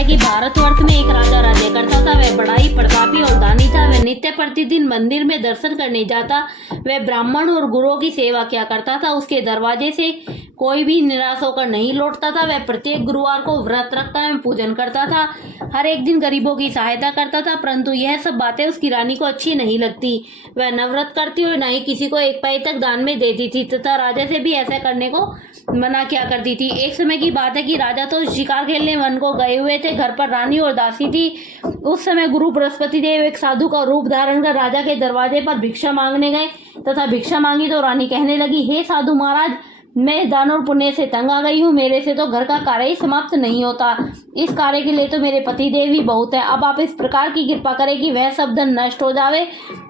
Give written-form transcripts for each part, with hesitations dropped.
है कि भारतवर्ष में एक राजा राज्य करता था। वह बड़ा ही प्रतापी और दानी था। वह नित्य प्रतिदिन मंदिर में दर्शन करने जाता। वह ब्राह्मण और गुरुओं की सेवा किया करता था। उसके दरवाजे से कोई भी निराश होकर नहीं लौटता था। वह प्रत्येक गुरुवार को व्रत रखता एवं पूजन करता था। हर एक दिन गरीबों की सहायता करता था। परंतु यह सब बातें उसकी रानी को अच्छी नहीं लगती। वह न व्रत करती और न ही किसी को एक पैसे तक दान में देती थी तथा राजा से भी ऐसा करने को मना किया करती थी। एक समय की बात है कि राजा तो शिकार खेलने वन को गए हुए थे। घर पर रानी और दासी थी। उस समय गुरु बृहस्पति देव एक साधु का रूप धारण कर राजा के दरवाजे पर भिक्षा मांगने गए तथा भिक्षा मांगी तो रानी कहने लगी, हे साधु महाराज, मैं दान और पुण्य से तंग आ गई हूँ। मेरे से तो घर का कार्य ही समाप्त नहीं होता। इस कार्य के लिए तो मेरे पति देव ही बहुत है। अब आप इस प्रकार की कृपा करें कि वह सब धन नष्ट हो जावे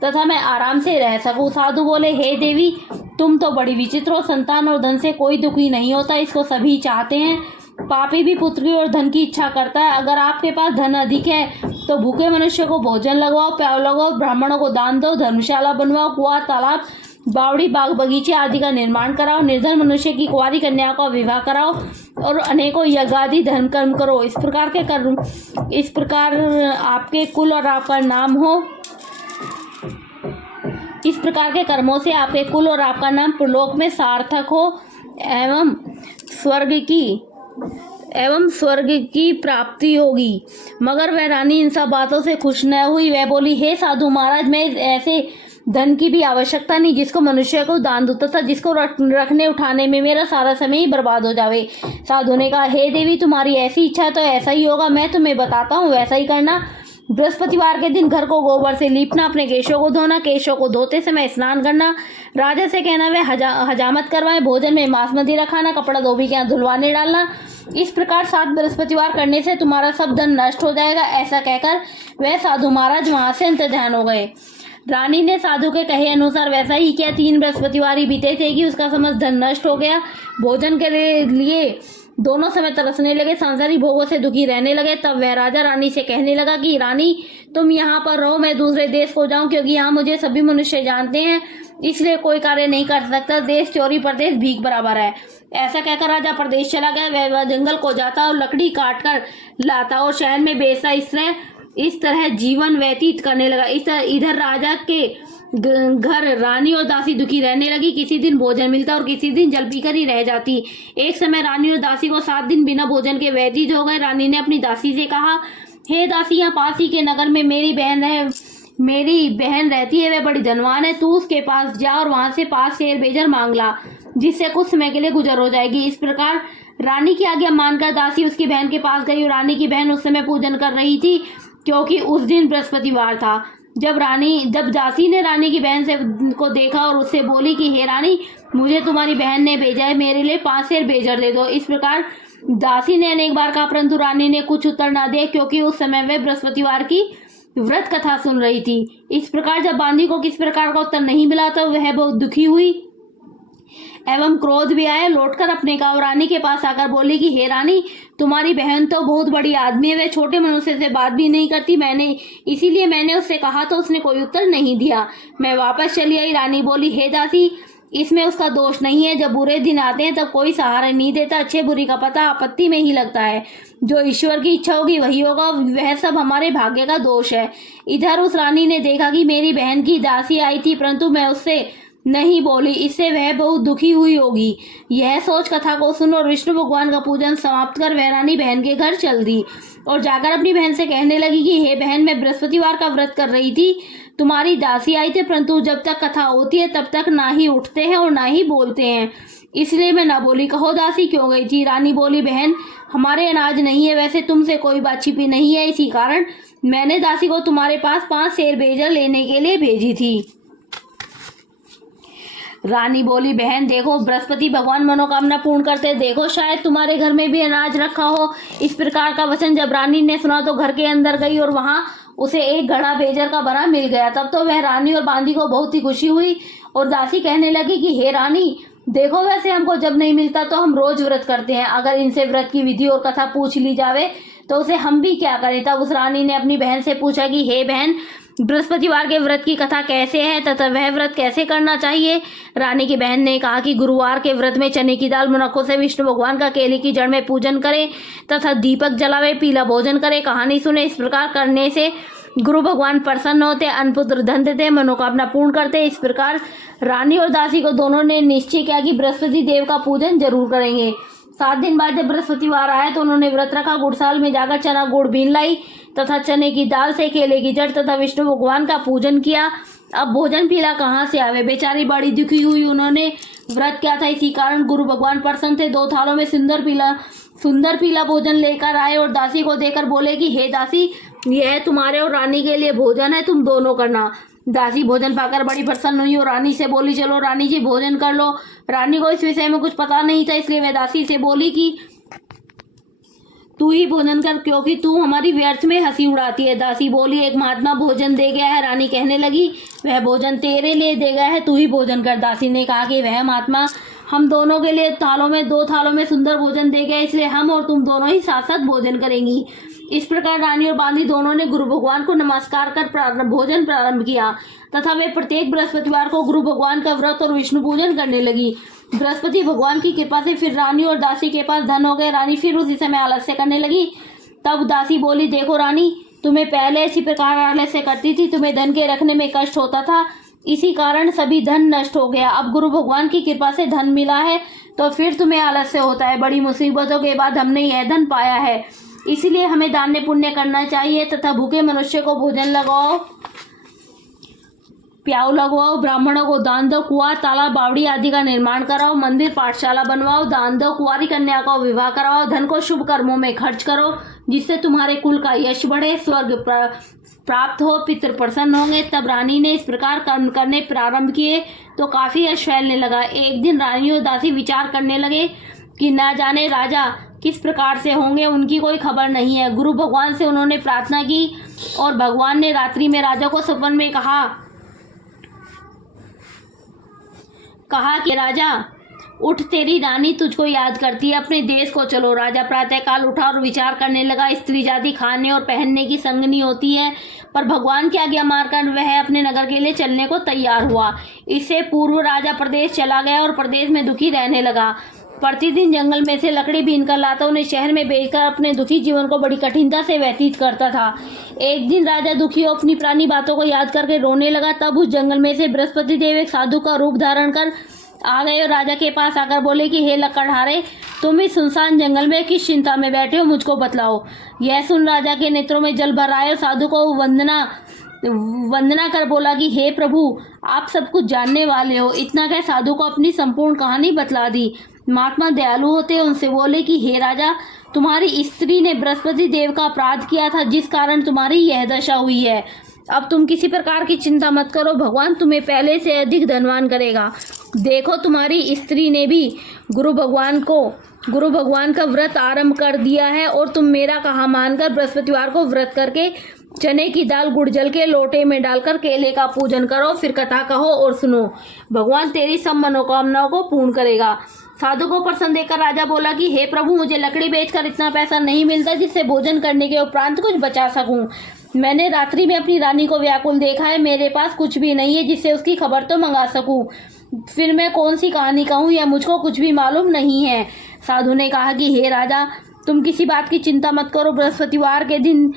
तथा मैं आराम से रह सकूं। साधु बोले, हे देवी, तुम तो बड़ी विचित्र हो। संतान और धन से कोई दुखी नहीं होता, इसको सभी चाहते हैं। पापी भी पुत्री और धन की इच्छा करता है। अगर आपके पास धन अधिक है तो भूखे मनुष्य को भोजन लगवाओ, प्याव लगाओ, ब्राह्मणों को दान दो, धर्मशाला बनवाओ, कुआं, तालाब, बावड़ी, बाग बगीचे आदि का निर्माण कराओ, निर्धन मनुष्य की कुंवारी कन्या का विवाह कराओ और अनेकों यज्ञ आदि धर्म कर्म करो। इस प्रकार आपके कुल और आपका नाम हो। इस प्रकार के कर्मों से आपके कुल और आपका नाम पुरलोक में सार्थक हो एवं स्वर्ग की प्राप्ति होगी। मगर वह रानी इन सब बातों से खुश न हुई। वह बोली, हे साधु महाराज, मैं ऐसे धन की भी आवश्यकता नहीं जिसको मनुष्य को दान दूं तथा जिसको रखने उठाने में मेरा सारा समय ही बर्बाद हो जावे। साधु ने कहा, हे देवी, तुम्हारी ऐसी इच्छा है तो ऐसा ही होगा। मैं तुम्हें बताता हूँ, वैसा ही करना। बृहस्पतिवार के दिन घर को गोबर से लीपना, अपने केशों को धोना, केशों को धोते समय स्नान करना, राजा से कहना वह हजामत करवाए, भोजन में मांस मदिरा खाना, कपड़ा धोबी के यहाँ धुलवाने डालना। इस प्रकार 7 बृहस्पतिवार करने से तुम्हारा सब धन नष्ट हो जाएगा। ऐसा कहकर वह साधु महाराज वहां से अंतर्ध्यान हो गए। रानी ने साधु के कहे अनुसार वैसा ही किया। 3 बृहस्पतिवार ही बीते थे कि उसका समस्त धन नष्ट हो गया। भोजन के लिए दोनों समय तरसने लगे, सांसारिक भोगों से दुखी रहने लगे। तब वह राजा रानी से कहने लगा कि रानी, तुम यहाँ पर रहो, मैं दूसरे देश को जाऊं, क्योंकि यहाँ मुझे सभी मनुष्य जानते हैं, इसलिए कोई कार्य नहीं कर सकता। देश चोरी प्रदेश भीख बराबर है। ऐसा कहकर राजा प्रदेश चला गया। वह जंगल को जाता और लकड़ी काट कर लाता और शहर में बेचता। इस तरह जीवन व्यतीत करने लगा। इधर राजा के घर रानी और दासी दुखी रहने लगी। किसी दिन भोजन मिलता और किसी दिन जल पीकर ही रह जाती। एक समय रानी और दासी को 7 दिन बिना भोजन के व्यतीत हो गए। रानी ने अपनी दासी से कहा, हे दासी, यहाँ पास ही के नगर में मेरी बहन रहती है। वह बड़ी धनवान है। तू उसके पास जा और वहां से 5 शेर बेजर मांग ला, जिससे कुछ समय के लिए गुजर हो जाएगी। इस प्रकार रानी की आज्ञा मानकर दासी उसकी बहन के पास गई और रानी की बहन उस समय पूजन कर रही थी, क्योंकि उस दिन बृहस्पतिवार था। जब दासी ने रानी की बहन को देखा और उससे बोली कि हे रानी, मुझे तुम्हारी बहन ने भेजा है, मेरे लिए 5 शेर बेजर दे दो। इस प्रकार दासी ने अनेक बार कहा, परंतु रानी ने कुछ उत्तर न दिया, क्योंकि उस समय वह बृहस्पतिवार की व्रत कथा सुन रही थी। इस प्रकार जब बांदी को किस प्रकार का उत्तर नहीं मिला तो वह बहुत दुखी हुई एवं क्रोध भी आया। लौटकर अपने गांव रानी के पास आकर बोली कि हे रानी, तुम्हारी बहन तो बहुत बड़ी आदमी है, वह छोटे मनुष्य से बात भी नहीं करती। इसीलिए मैंने उससे कहा तो उसने कोई उत्तर नहीं दिया। मैं वापस चली आई। रानी बोली, हे दासी, इसमें उसका दोष नहीं है। जब बुरे दिन आते हैं तब कोई सहारा नहीं देता। अच्छे बुरी का पता आपत्ति में ही लगता है। जो ईश्वर की इच्छा होगी वही होगा। वह सब हमारे भाग्य का दोष है। इधर उस रानी ने देखा कि मेरी बहन की दासी आई थी, परंतु मैं उससे नहीं बोली, इससे वह बहुत दुखी हुई होगी। यह सोच कथा को सुन और विष्णु भगवान का पूजन समाप्त कर वह रानी बहन के घर चल दी और जाकर अपनी बहन से कहने लगी कि हे बहन, मैं बृहस्पतिवार का व्रत कर रही थी, तुम्हारी दासी आई थी, परंतु जब तक कथा होती है तब तक ना ही उठते हैं और ना ही बोलते हैं, इसलिए मैं ना बोली। कहो दासी क्यों गई थी? रानी बोली, बहन, हमारे अनाज नहीं है, वैसे तुमसे कोई बात छिपी नहीं है, इसी कारण मैंने दासी को तुम्हारे पास 5 शेर बेजर लेने के लिए भेजी थी। रानी बोली, बहन देखो, बृहस्पति भगवान मनोकामना पूर्ण करते, देखो शायद तुम्हारे घर में भी अनाज रखा हो। इस प्रकार का वचन जब रानी ने सुना तो घर के अंदर गई और वहां उसे एक घड़ा बेजर का भरा मिल गया। तब तो वह रानी और बांदी को बहुत ही खुशी हुई और दासी कहने लगी कि हे रानी, देखो, वैसे हमको जब नहीं मिलता तो हम रोज व्रत करते हैं, अगर इनसे व्रत की विधि और कथा पूछ ली जावे तो उसे हम भी क्या करें। तब उस रानी ने अपनी बहन से पूछा कि हे बहन, बृहस्पतिवार के व्रत की कथा कैसे है तथा वह व्रत कैसे करना चाहिए। रानी की बहन ने कहा कि गुरुवार के व्रत में चने की दाल मुनक्कों से विष्णु भगवान का केले की जड़ में पूजन करें तथा दीपक जलावे, पीला भोजन करें, कहानी सुने। इस प्रकार करने से गुरु भगवान प्रसन्न होते, अन्न धन देते, मनोकामना पूर्ण करते। इस प्रकार रानी और दासी को दोनों ने निश्चय किया कि बृहस्पति देव का पूजन जरूर करेंगे। 7 दिन बाद जब बृहस्पतिवार आया तो उन्होंने व्रत रखा। गुड़साल में जाकर चना गुड़ बीन लाई तथा चने की दाल से केले की जड़ तथा विष्णु भगवान का पूजन किया। अब भोजन पीला कहाँ से आवे, बेचारी बड़ी दुखी हुई। उन्होंने व्रत किया था, इसी कारण गुरु भगवान प्रसन्न थे। 2 थालों में सुंदर पीला भोजन लेकर आए और दासी को देकर बोले कि हे दासी, यह तुम्हारे और रानी के लिए भोजन है, तुम दोनों करना। दासी भोजन पाकर बड़ी प्रसन्न हुई और रानी से बोली, चलो रानी जी भोजन कर लो। रानी को इस विषय में कुछ पता नहीं था, इसलिए वह दासी से बोली कि तू ही भोजन कर, क्योंकि तू हमारी व्यर्थ में हंसी उड़ाती है। दासी बोली, एक महात्मा भोजन दे गया है। रानी कहने लगी, वह भोजन तेरे लिए दे गया है, तू ही भोजन कर। दासी ने कहा कि वह महात्मा हम दोनों के लिए 2 थालों में सुंदर भोजन दे गया, इसलिए हम और तुम दोनों ही साथ साथ भोजन करेंगी। इस प्रकार रानी और बांदी दोनों ने गुरु भगवान को नमस्कार कर भोजन प्रारंभ किया तथा वे प्रत्येक बृहस्पतिवार को गुरु भगवान का व्रत और विष्णु पूजन करने लगी। बृहस्पति भगवान की कृपा से फिर रानी और दासी के पास धन हो गए। रानी फिर उसी समय आलस्य करने लगी। तब दासी बोली, देखो रानी, तुम्हें पहले इसी प्रकार आलस्य करती थी, तुम्हें धन के रखने में कष्ट होता था, इसी कारण सभी धन नष्ट हो गया। अब गुरु भगवान की कृपा से धन मिला है तो फिर तुम्हें आलस्य होता है। बड़ी मुसीबतों के बाद हमने यह धन पाया है, इसलिए हमें दान पुण्य करना चाहिए तथा भूखे मनुष्य को भोजन लगाओ, प्याऊ लगवाओ, ब्राह्मणों को दान दो, कुआं, तालाब, बावड़ी आदि का निर्माण कराओ, मंदिर पाठशाला बनवाओ, दान दो, कुंवारी कन्या को विवाह करवाओ, धन को शुभ कर्मों में खर्च करो, जिससे तुम्हारे कुल का यश बढ़े, स्वर्ग प्राप्त हो, पितृ प्रसन्न होंगे। तब रानी ने इस प्रकार कर्म करने प्रारंभ किए तो काफी यश फैलने लगा। एक दिन रानी और दासी विचार करने लगे कि न जाने राजा किस प्रकार से होंगे, उनकी कोई खबर नहीं है। गुरु भगवान से उन्होंने प्रार्थना की और भगवान ने रात्रि में राजा को सपन में कहा कि राजा उठ, तेरी रानी तुझको याद करती है, अपने देश को चलो। राजा प्रातःकाल उठा और विचार करने लगा। स्त्री जाति खाने और पहनने की संगनी होती है, पर भगवान की आज्ञा मारकर वह अपने नगर के लिए चलने को तैयार हुआ। इससे पूर्व राजा प्रदेश चला गया और प्रदेश में दुखी रहने लगा। प्रतिदिन जंगल में से लकड़ी बीन कर लाता, उन्हें शहर में बेचकर अपने दुखी जीवन को बड़ी कठिनता से व्यतीत करता था। एक दिन राजा दुखी हो अपनी पुरानी बातों को याद करके रोने लगा। तब उस जंगल में से बृहस्पति देव एक साधु का रूप धारण कर आ गए और राजा के पास आकर बोले कि हे लकड़हारे, तुम इस सुनसान जंगल में किस चिंता में बैठे हो, मुझको बतलाओ। यह सुन राजा के नेत्रों में जल भर आए और साधु को वंदना कर बोला कि हे प्रभु, आप सब कुछ जानने वाले हो। इतना कह साधु को अपनी संपूर्ण कहानी बतला दी। महात्मा दयालु होते, उनसे बोले कि हे राजा, तुम्हारी स्त्री ने बृहस्पति देव का अपराध किया था, जिस कारण तुम्हारी यह दशा हुई है। अब तुम किसी प्रकार की चिंता मत करो, भगवान तुम्हें पहले से अधिक धनवान करेगा। देखो, तुम्हारी स्त्री ने भी गुरु भगवान का व्रत आरंभ कर दिया है और तुम मेरा कहा मानकर बृहस्पतिवार को व्रत करके चने की दाल गुड़ जल के लोटे में डालकर केले का पूजन करो, फिर कथा कहो और सुनो। भगवान तेरी सब मनोकामनाओं को पूर्ण करेगा। साधु को प्रसन्न देखकर राजा बोला कि हे प्रभु, मुझे लकड़ी बेचकर इतना पैसा नहीं मिलता जिससे भोजन करने के उपरांत कुछ बचा सकूं। मैंने रात्रि में अपनी रानी को व्याकुल देखा है, मेरे पास कुछ भी नहीं है जिससे उसकी खबर तो मंगा सकूं। फिर मैं कौन सी कहानी कहूँ, या मुझको कुछ भी मालूम नहीं है। साधु ने कहा कि हे राजा, तुम किसी बात की चिंता मत करो। बृहस्पतिवार के दिन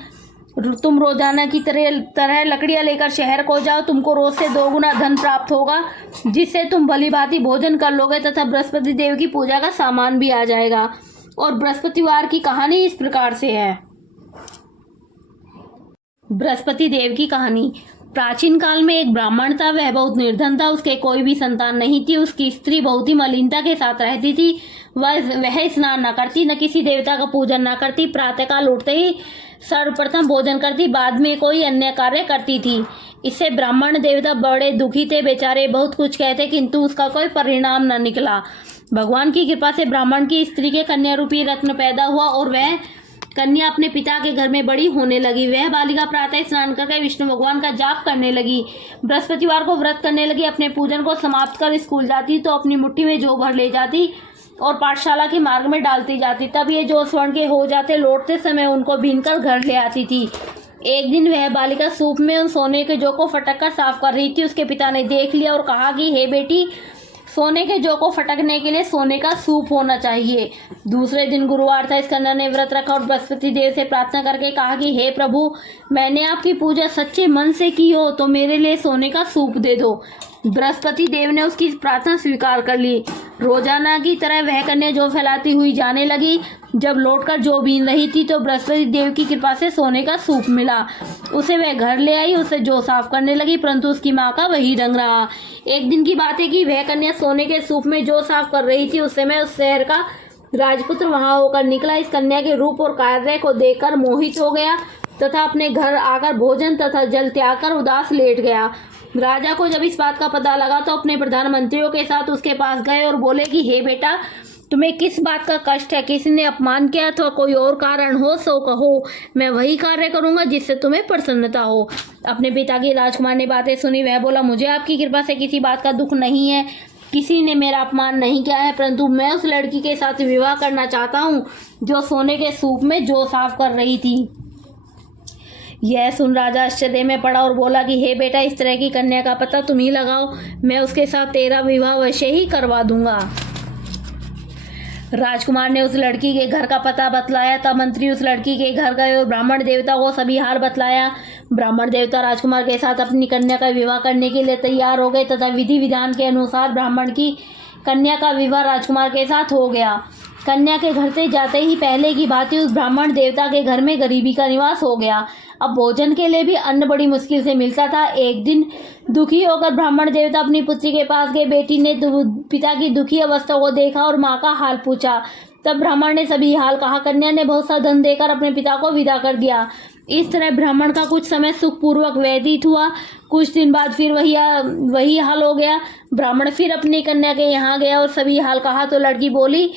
तुम रोजाना की तरह लकड़ियाँ लेकर शहर को जाओ, तुमको रोज से 2 गुना धन प्राप्त होगा, जिससे तुम भली भांति भोजन कर लोगे तथा बृहस्पति देव की पूजा का सामान भी आ जाएगा। और बृहस्पतिवार की कहानी इस प्रकार से है। बृहस्पति देव की कहानी। प्राचीन काल में एक ब्राह्मण था, वह बहुत निर्धन था, उसके कोई भी संतान नहीं थी। उसकी स्त्री बहुत ही मलिनता के साथ रहती थी। वह स्नान न करती, न किसी देवता का पूजन न करती, प्रातःकाल उठते ही सर्वप्रथम भोजन करती, बाद में कोई अन्य कार्य करती थी। इससे ब्राह्मण देवता बड़े दुखी थे, बेचारे बहुत कुछ कहते किंतु उसका कोई परिणाम न निकला। भगवान की कृपा से ब्राह्मण की स्त्री के कन्या रूपी रत्न पैदा हुआ और वह कन्या अपने पिता के घर में बड़ी होने लगी। वह बालिका प्रातः स्नान करके विष्णु भगवान का जाप करने लगी, बृहस्पतिवार को व्रत करने लगी। अपने पूजन को समाप्त कर स्कूल जाती तो अपनी मुट्ठी में जौ भर ले जाती और पाठशाला के मार्ग में डालती जाती। तब ये जौ स्वर्ण के हो जाते, लौटते समय उनको भीनकर घर ले आती थी। एक दिन वह बालिका सूप में उन सोने के जौ को फटक कर साफ कर रही थी। उसके पिता ने देख लिया और कहा कि हे बेटी, सोने के जौ को फटकने के लिए सोने का सूप होना चाहिए। दूसरे दिन गुरुवार था। इस कन्या ने व्रत रखा और बृहस्पति देव से प्रार्थना करके कहा कि हे प्रभु, मैंने आपकी पूजा सच्चे मन से की हो तो मेरे लिए सोने का सूप दे दो। बृहस्पति देव ने उसकी प्रार्थना स्वीकार कर ली। रोजाना की तरह वह कन्या जौ फैलाती हुई जाने लगी। जब लौटकर जौ बीन रही थी तो बृहस्पति देव की कृपा से सोने का सूप मिला। उसे वह घर ले आई, उसे जौ साफ करने लगी, परंतु उसकी माँ का वही ढंग रहा। एक दिन की बात है कि वह कन्या सोने के सूप में जौ साफ कर रही थी। उस समय उस शहर का राजपुत्र वहां होकर निकला। इस कन्या के रूप और कार्य को देखकर मोहित हो गया तथा अपने घर आकर भोजन तथा जल त्याग कर उदास लेट गया। राजा को जब इस बात का पता लगा तो अपने प्रधानमंत्रियों के साथ उसके पास गए और बोले कि हे बेटा, तुम्हें किस बात का कष्ट है? किसी ने अपमान किया अथवा कोई और कारण हो सो कहो, मैं वही कार्य करूंगा जिससे तुम्हें प्रसन्नता हो। अपने पिता की राजकुमार ने बातें सुनी। वह बोला, मुझे आपकी कृपा से किसी बात का दुख नहीं है, किसी ने मेरा अपमान नहीं किया है, परंतु मैं उस लड़की के साथ विवाह करना चाहता हूँ जो सोने के सूप में जौ साफ कर रही थी। यह सुन राजा आश्चर्य में पड़ा और बोला कि हे बेटा, इस तरह की कन्या का पता तुम ही लगाओ, मैं उसके साथ तेरा विवाह वैसे ही करवा दूंगा। राजकुमार ने उस लड़की के घर का पता बतलाया। तब मंत्री उस लड़की के घर गए और ब्राह्मण देवता को सभी हाल बतलाया। ब्राह्मण देवता राजकुमार के साथ अपनी कन्या का विवाह करने के लिए तैयार हो गए तथा विधि विधान के अनुसार ब्राह्मण की कन्या का विवाह राजकुमार के साथ हो गया। कन्या के घर से जाते ही पहले की भांति उस ब्राह्मण देवता के घर में गरीबी का निवास हो गया। अब भोजन के लिए भी अन्न बड़ी मुश्किल से मिलता था। एक दिन दुखी होकर ब्राह्मण देवता अपनी पुत्री के पास गए। बेटी ने पिता की दुखी अवस्था को देखा और माँ का हाल पूछा। तब ब्राह्मण ने सभी हाल कहा। कन्या ने बहुत सा धन देकर अपने पिता को विदा कर दिया। इस तरह ब्राह्मण का कुछ समय सुखपूर्वक व्यतीत हुआ। कुछ दिन बाद फिर वही हाल हो गया। ब्राह्मण फिर अपनी कन्या के यहाँ गया और सभी हाल कहा तो लड़की बोली,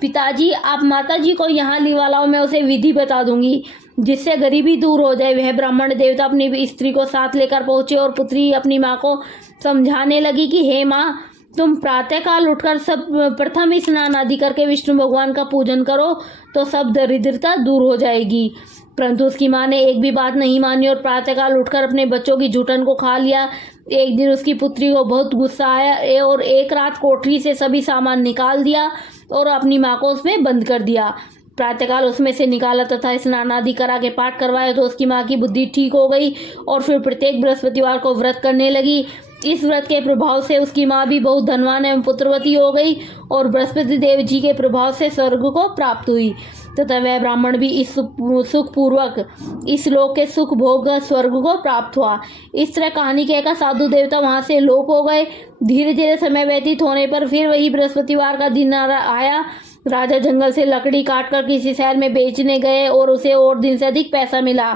पिताजी, आप माताजी को यहाँ लिवा लाओ, मैं उसे विधि बता दूंगी जिससे गरीबी दूर हो जाए। वह ब्राह्मण देवता अपनी स्त्री को साथ लेकर पहुंचे और पुत्री अपनी माँ को समझाने लगी कि हे माँ, तुम प्रातःकाल उठकर सब प्रथम स्नान आदि करके विष्णु भगवान का पूजन करो तो सब दरिद्रता दूर हो जाएगी। परंतु उसकी माँ ने एक भी बात नहीं मानी और प्रातःकाल उठकर अपने बच्चों की जूठन को खा लिया। एक दिन उसकी पुत्री को बहुत गुस्सा आया और एक रात कोठरी से सभी सामान निकाल दिया और अपनी माँ को उसमें बंद कर दिया। प्रातःकाल उसमें से निकाला तथा स्नान आदि करा के पाठ करवाया तो उसकी माँ की बुद्धि ठीक हो गई और फिर प्रत्येक बृहस्पतिवार को व्रत करने लगी। इस व्रत के प्रभाव से उसकी माँ भी बहुत धनवान एवं पुत्रवती हो गई और बृहस्पति देव जी के प्रभाव से स्वर्ग को प्राप्त हुई तथा वह ब्राह्मण भी इस सुखपूर्वक इस लोक के सुख भोग स्वर्ग को प्राप्त हुआ। इस तरह कहानी कहकर साधु देवता वहाँ से लोप हो गए। धीरे धीरे समय व्यतीत होने पर फिर वही बृहस्पतिवार का दिन आया। राजा जंगल से लकड़ी काटकर किसी शहर में बेचने गए और उसे और दिन से अधिक पैसा मिला।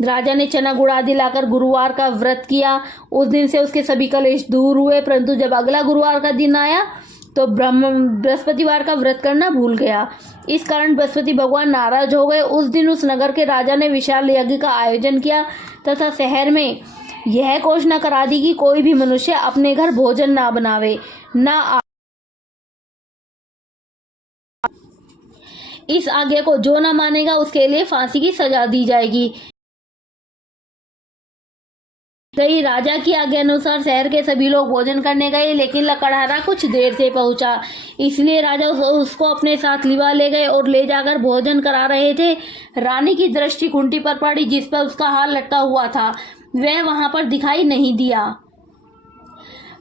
राजा ने चना गुड़ आदि लाकर गुरुवार का व्रत किया। उस दिन से उसके सभी कलेश दूर हुए, परंतु जब अगला गुरुवार का दिन आया तो बृहस्पतिवार का व्रत करना भूल गया। इस कारण बृहस्पति भगवान नाराज हो गए। उस दिन उस नगर के राजा ने विशाल यज्ञ का आयोजन किया तथा शहर में यह घोषणा करा दी कि कोई भी मनुष्य अपने घर भोजन ना बनावे, ना इस आज्ञा को जो न मानेगा उसके लिए फांसी की सजा दी जाएगी। कई राजा की आज्ञा अनुसार शहर के सभी लोग भोजन करने गए, लेकिन लकड़हारा कुछ देर से पहुंचा, इसलिए राजा उसको अपने साथ लिवा ले गए और ले जाकर भोजन करा रहे थे। रानी की दृष्टि खूंटी पर पड़ी जिस पर उसका हार लटका हुआ था। वह वहां पर दिखाई नहीं दिया।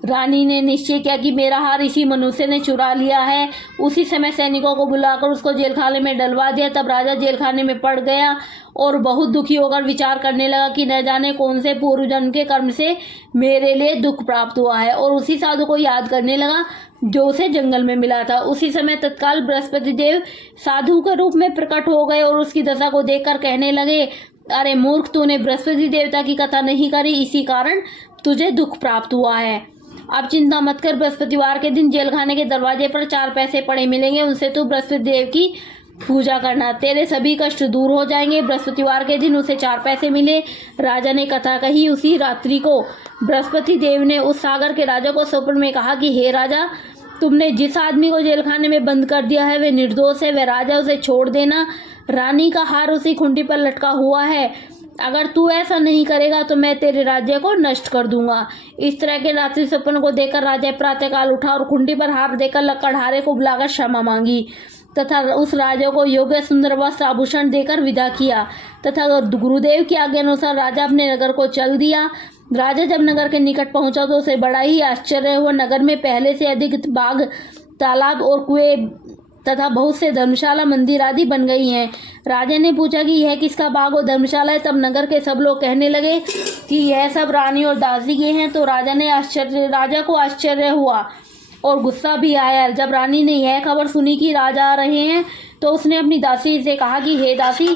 रानी ने निश्चय किया कि मेरा हार इसी मनुष्य ने चुरा लिया है। उसी समय सैनिकों को बुलाकर उसको जेलखाने में डलवा दिया। तब राजा जेलखाने में पड़ गया और बहुत दुखी होकर विचार करने लगा कि न जाने कौन से पूर्व जन्म के कर्म से मेरे लिए दुख प्राप्त हुआ है, और उसी साधु को याद करने लगा जो उसे जंगल में मिला था। उसी समय तत्काल बृहस्पति देव साधु के रूप में प्रकट हो गए और उसकी दशा को देखकर कहने लगे, अरे मूर्ख, तूने बृहस्पति देवता की कथा नहीं करी, इसी कारण तुझे दुख प्राप्त हुआ है। अब चिंता मत कर, बृहस्पतिवार के दिन जेलखाने के दरवाजे पर 4 पैसे पड़े मिलेंगे, उनसे तू बृहस्पति देव की पूजा करना, तेरे सभी कष्ट दूर हो जाएंगे। बृहस्पतिवार के दिन उसे 4 पैसे मिले। राजा ने कथा कही। उसी रात्रि को बृहस्पति देव ने उस सागर के राजा को स्वप्न में कहा कि हे राजा, तुमने जिस आदमी को जेलखाने में बंद कर दिया है वह निर्दोष है, वह राजा उसे छोड़ देना। रानी का हार उसी खूंटी पर लटका हुआ है, अगर तू ऐसा नहीं करेगा तो मैं तेरे राज्य को नष्ट कर दूंगा। इस तरह के रात्रि सपन को देखकर राजा प्रातःकाल उठा और खुंडी पर हाथ देकर लकड़हारे को बुलाकर क्षमा मांगी तथा उस राजा को योग्य सुंदर वस्त्र आभूषण देकर विदा किया तथा गुरुदेव की आज्ञा अनुसार राजा अपने नगर को चल दिया। राजा जब नगर के निकट पहुंचा तो उसे बड़ा ही आश्चर्य हुआ। नगर में पहले से अधिक बाग, तालाब और कुएं तथा बहुत से धर्मशाला, मंदिर आदि बन गई हैं। राजा ने पूछा कि यह किसका बाग और धर्मशाला है। तब नगर के सब लोग कहने लगे कि यह सब रानी और दासी के हैं। तो राजा को आश्चर्य हुआ और गुस्सा भी आया। जब रानी ने यह खबर सुनी कि राजा आ रहे हैं तो उसने अपनी दासी से कहा कि हे दासी,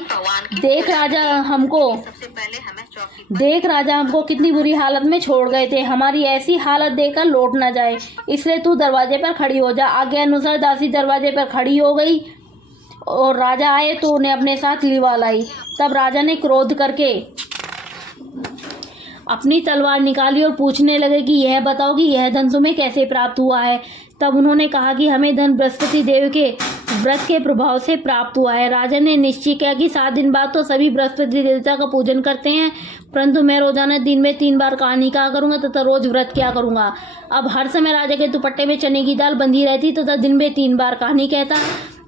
देख राजा हमको कितनी बुरी हालत में छोड़ गए थे। हमारी ऐसी हालत देखकर लौट न जाए, इसलिए तू दरवाजे पर खड़ी हो जा। आज्ञा अनुसार दासी दरवाजे पर खड़ी हो गई और राजा आए तो उन्हें अपने साथ लिवा लाई। तब राजा ने क्रोध करके अपनी तलवार निकाली और पूछने लगे कि यह बताओ कि यह धन तुम्हें कैसे प्राप्त हुआ है। तब उन्होंने कहा कि हमें धन बृहस्पति देव के व्रत के प्रभाव से प्राप्त हुआ है। राजा ने निश्चय किया कि 7 दिन बाद तो सभी बृहस्पति देवता का पूजन करते हैं, परंतु मैं रोजाना दिन में 3 बार कहानी कहा करूंगा तथा रोज व्रत किया करूंगा। अब हर समय राजा के दुपट्टे में चने की दाल बंधी रहती तथा दिन में 3 बार कहानी कहता।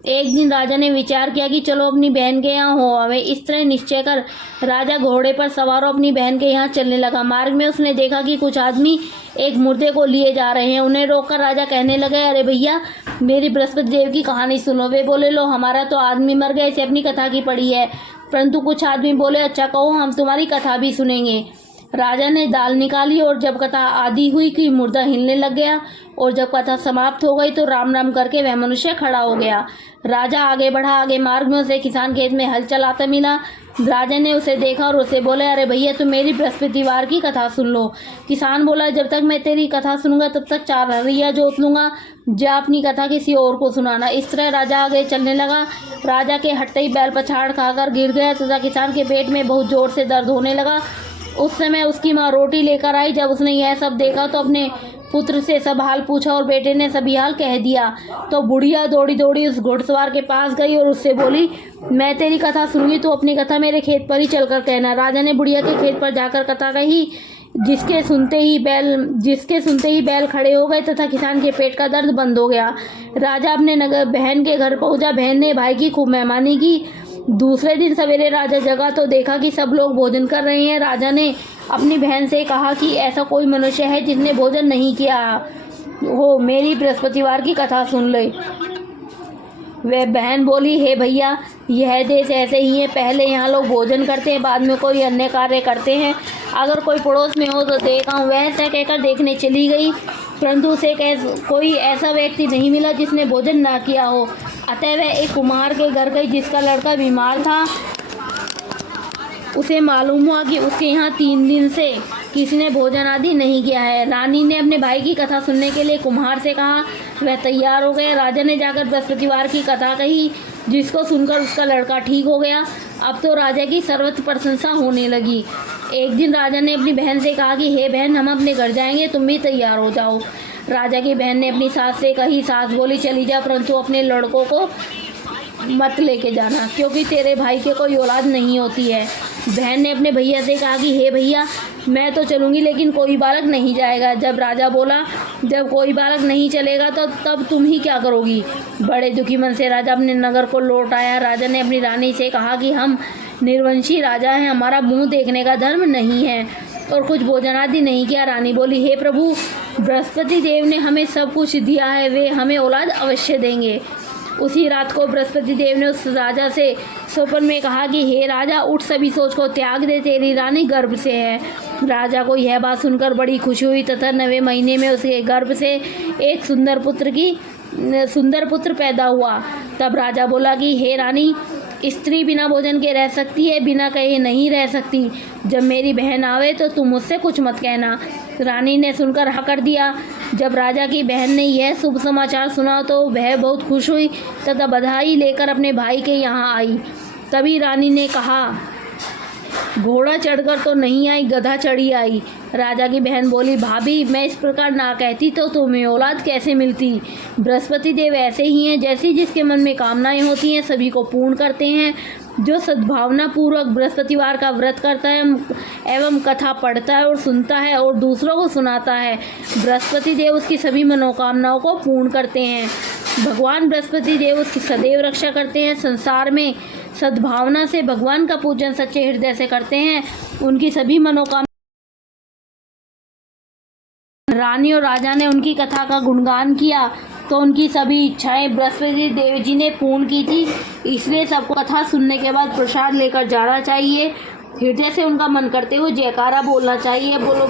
एक दिन राजा ने विचार किया कि चलो अपनी बहन के यहाँ हो आवे। इस तरह निश्चय कर राजा घोड़े पर सवार अपनी बहन के यहाँ चलने लगा। मार्ग में उसने देखा कि कुछ आदमी एक मुर्दे को लिए जा रहे हैं। उन्हें रोककर राजा कहने लगे, अरे भैया, मेरी बृहस्पति देव की कहानी सुनो। वे बोले, लो, हमारा तो आदमी मर गया, इसे अपनी कथा की पड़ी है। परंतु कुछ आदमी बोले, अच्छा कहो, हम तुम्हारी कथा भी सुनेंगे। राजा ने दाल निकाली और जब कथा आदि हुई कि मुर्दा हिलने लग गया और जब कथा समाप्त हो गई तो राम राम करके वह मनुष्य खड़ा हो गया। राजा आगे बढ़ा। आगे मार्ग में उसे किसान खेत में हल चलाता मिला। राजा ने उसे देखा और उसे बोले, अरे भैया, तुम मेरी बृहस्पतिवार की कथा सुन लो। किसान बोला, जब तक मैं तेरी कथा सुनूंगा तब तक 4 हरिया जोत लूंगा। जा अपनी कथा किसी और को सुनाना। इस तरह राजा आगे चलने लगा। राजा के हटते ही बैल पछाड़ खाकर गिर गया तथा किसान के पेट में बहुत जोर से दर्द होने लगा। उस समय उसकी माँ रोटी लेकर आई। जब उसने यह सब देखा तो अपने पुत्र से सब हाल पूछा और बेटे ने सभी हाल कह दिया। तो बुढ़िया दौड़ी दौड़ी उस घुड़सवार के पास गई और उससे बोली, मैं तेरी कथा सुनूंगी, तो अपनी कथा मेरे खेत पर ही चलकर कहना। राजा ने बुढ़िया के खेत पर जाकर कथा कही, जिसके सुनते ही बैल खड़े हो गए तथा किसान के पेट का दर्द बंद हो गया। राजा अपने नगर बहन के घर पहुंचा। बहन ने भाई की खूब मेहमानी की। दूसरे दिन सवेरे राजा जगा तो देखा कि सब लोग भोजन कर रहे हैं। राजा ने अपनी बहन से कहा कि ऐसा कोई मनुष्य है जिसने भोजन नहीं किया हो, मेरी बृहस्पतिवार की कथा सुन ले। वह बहन बोली, हे भैया, यह देश ऐसे ही है, पहले यहाँ लोग भोजन करते हैं, बाद में कोई अन्य कार्य करते हैं। अगर कोई पड़ोस में हो तो देखा हूँ। वह ऐसा कहकर देखने चली गई, परंतु उसे कोई ऐसा व्यक्ति नहीं मिला जिसने भोजन ना किया हो। अतः वह एक कुम्हार के घर गई जिसका लड़का बीमार था। उसे मालूम हुआ कि उसके यहाँ 3 दिन से किसी ने भोजन आदि नहीं किया है। रानी ने अपने भाई की कथा सुनने के लिए कुम्हार से कहा। वह तैयार हो गया। राजा ने जाकर बृहस्पतिवार की कथा कही, जिसको सुनकर उसका लड़का ठीक हो गया। अब तो राजा की सर्वत्र प्रशंसा होने लगी। एक दिन राजा ने अपनी बहन से कहा कि हे बहन, हम अपने घर जाएंगे, तुम भी तैयार हो जाओ। राजा की बहन ने अपनी सास से कही। सास बोली, चली जा, परंतु अपने लड़कों को मत लेके जाना, क्योंकि तेरे भाई के कोई औलाद नहीं होती है। बहन ने अपने भैया से कहा कि हे भैया, मैं तो चलूँगी, लेकिन कोई बालक नहीं जाएगा। जब राजा बोला, जब कोई बालक नहीं चलेगा तो तब तुम ही क्या करोगी। बड़े दुखी मन से राजा अपने नगर को लौट आया। राजा ने अपनी रानी से कहा कि हम निर्वंशी राजा हैं, हमारा मुंह देखने का धर्म नहीं है और कुछ भोजन आदि नहीं किया। रानी बोली, हे प्रभु, बृहस्पति देव ने हमें सब कुछ दिया है, वे हमें औलाद अवश्य देंगे। उसी रात को बृहस्पति देव ने उस राजा से स्वप्न में कहा कि हे राजा, उठ, सभी सोच को त्याग दे, तेरी रानी गर्भ से है। राजा को यह बात सुनकर बड़ी खुशी हुई तथा 9वें महीने में उसके गर्भ से एक सुंदर पुत्र पैदा हुआ। तब राजा बोला कि हे रानी, स्त्री बिना भोजन के रह सकती है, बिना कहे नहीं रह सकती। जब मेरी बहन आवे तो तुम मुझसे कुछ मत कहना। रानी ने सुनकर हाँ कर दिया। जब राजा की बहन ने यह शुभ समाचार सुना तो वह बहुत खुश हुई तथा बधाई लेकर अपने भाई के यहाँ आई। तभी रानी ने कहा घोड़ा चढ़कर तो नहीं आई, गधा चढ़ी आई। राजा की बहन बोली, भाभी मैं इस प्रकार ना कहती तो तुम्हें औलाद कैसे मिलती। बृहस्पति देव ऐसे ही हैं, जैसी जिसके मन में कामनाएं होती हैं सभी को पूर्ण करते हैं। जो सद्भावना पूर्वक बृहस्पतिवार का व्रत करता है एवं कथा पढ़ता है और सुनता है और दूसरों को सुनाता है, बृहस्पति देव उसकी सभी मनोकामनाओं को पूर्ण करते हैं। भगवान बृहस्पति देव उसकी सदैव रक्षा करते हैं। संसार में सद्भावना से भगवान का पूजन सच्चे हृदय से करते हैं, उनकी सभी मनोकामना। रानी और राजा ने उनकी कथा का गुणगान किया तो उनकी सभी इच्छाएं बृहस्पति देव जी ने पूर्ण की थी। इसलिए सबको कथा सुनने के बाद प्रसाद लेकर जाना चाहिए। हृदय से उनका मन करते हुए जयकारा बोलना चाहिए। बोलो